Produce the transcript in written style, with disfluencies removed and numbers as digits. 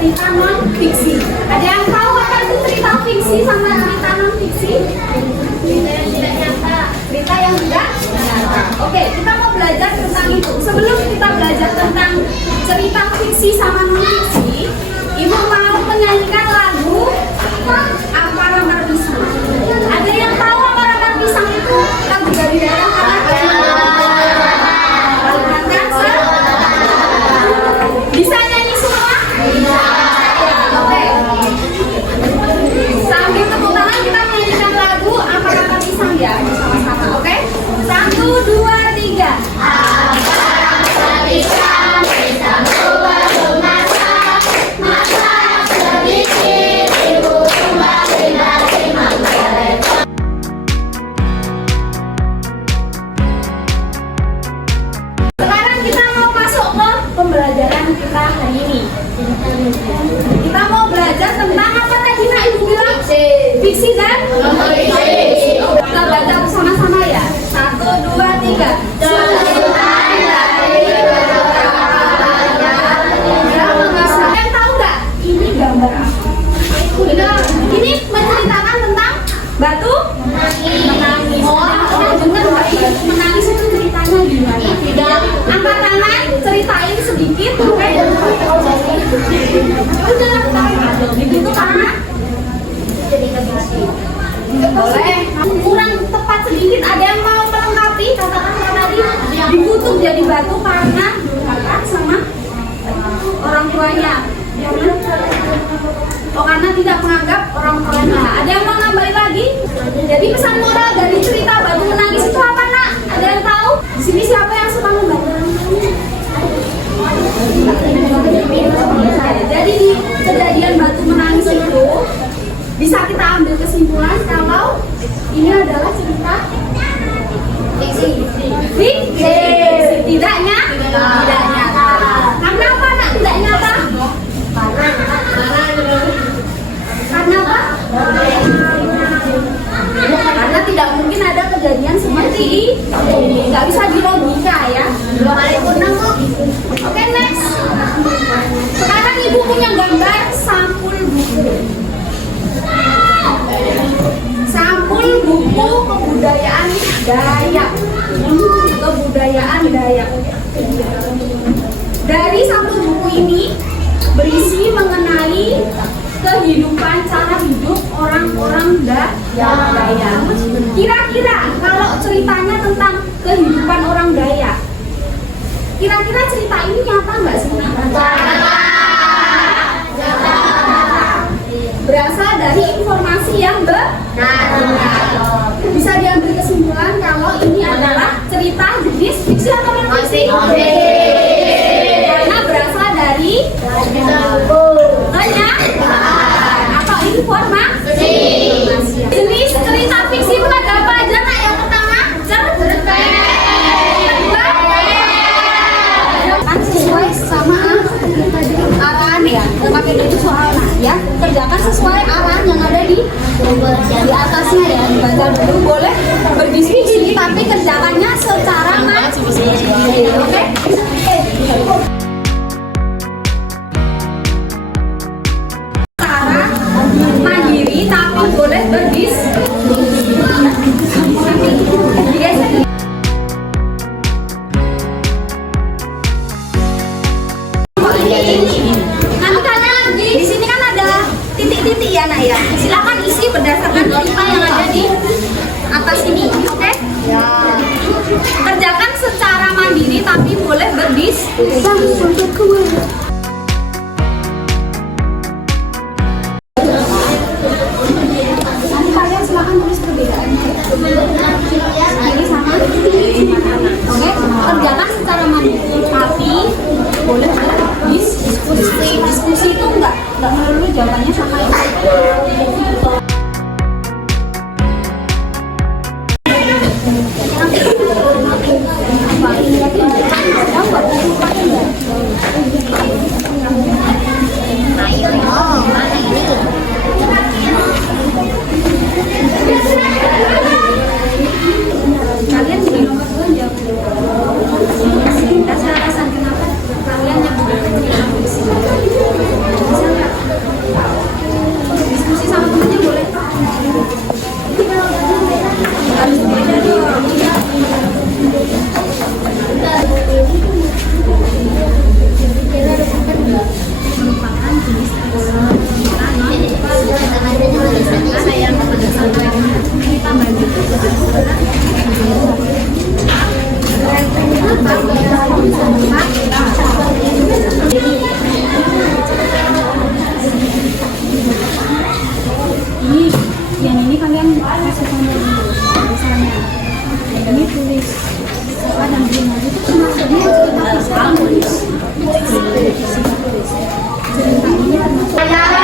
cerita non fiksi. Ada yang tahu apa itu cerita fiksi sama cerita non fiksi? Cerita yang tidak nyata. Cerita yang tidak nyata. Oke, kita mau belajar tentang itu. Sebelum kita belajar tentang cerita fiksi sama non fiksi, Ibu mau menyanyikan lagu Ampara Pisang. Ada yang tahu Ampara Pisang itu lagu dari daerah mana? Bisa nyanyi semua? Bisa. Oke. Sambil tepuk tangan kita menyanyikan lagu Ampara Pisang ya, sama-sama. Oke? 1, 2, 3. Ampara pisang, pisang berbuah masak, masak sedikit, ibu kembali dari Manggarai. Sekarang kita mau masuk ke pembelajaran kita hari ini. Kita mau belajar tentang apa tadi Nak Ibu bilang? Fiksi dan non-fiksi. Kita baca bersama-sama ya. 1, 2, 3. Kalian tahu nggak? Ini gambar apa? Ini menceritakan tentang batu menangis. Oh, bener nggak? Menangis itu ceritanya gimana? Angkat tangan, ceritain sedikit. Oke. Udah, itu karena boleh. Kurang tepat sedikit. Ada yang mau melengkapi? Katakan tadi dikutuk jadi batu karena durhaka sama orang tuanya. Oh, karena tidak menganggap orang tuanya. Ada yang mau nambahin lagi? Jadi pesan moral dari cerita batu menangis itu apa, Nak? Ada yang tahu? Di sini siapa yang suka membaca? Jadi di kejadian batu menangis itu bisa kita ambil kesimpulan kalau ini adalah cerita fiksi. Tidak nyata. Kenapa Nak tidak nyata? Karena apa? Karena tidak mungkin ada kejadian seperti ini. Nggak bisa dilogika ya. Oke, next. Sekarang Ibu punya gambar sampul buku. Sampul buku kebudayaan Dayak. Kebudayaan Dayak. Dari sampul buku ini berisi mengenai kehidupan cara hidup orang-orang Dayak. Kira-kira kalau ceritanya tentang kehidupan orang Dayak, kira-kira cerita ini nyata nggak sih? Berasal dari informasi yang benar. Bisa diambil kesimpulan kalau ini adalah cerita jenis fiksi atau non fiksi? Karena berasal dari atau informasi. Jenis cerita fiksi itu ada apa aja, Nak? Yang pertama, cerpen. Sesuai sama arahan ya. Pakai itu soal ya. Kerjakan sesuai arahan yang ada di atasnya ya. Dibaca dulu, boleh berdiskusi tapi kerjakannya secara mandiri. Oke? Mandiri tapi boleh berdiskusi. Nanti kalian di sini kan ada titik-titik ya, Nak ya. Silakan isi berdasarkan cerita yang ada di atas ini, oke? Ya. Kerjakan secara mandiri tapi boleh berdiskusi. Kerjakan secara mandiri tapi boleh diskusi itu enggak melulu jawabannya sama yang kalian yang Cerita ini termasuk.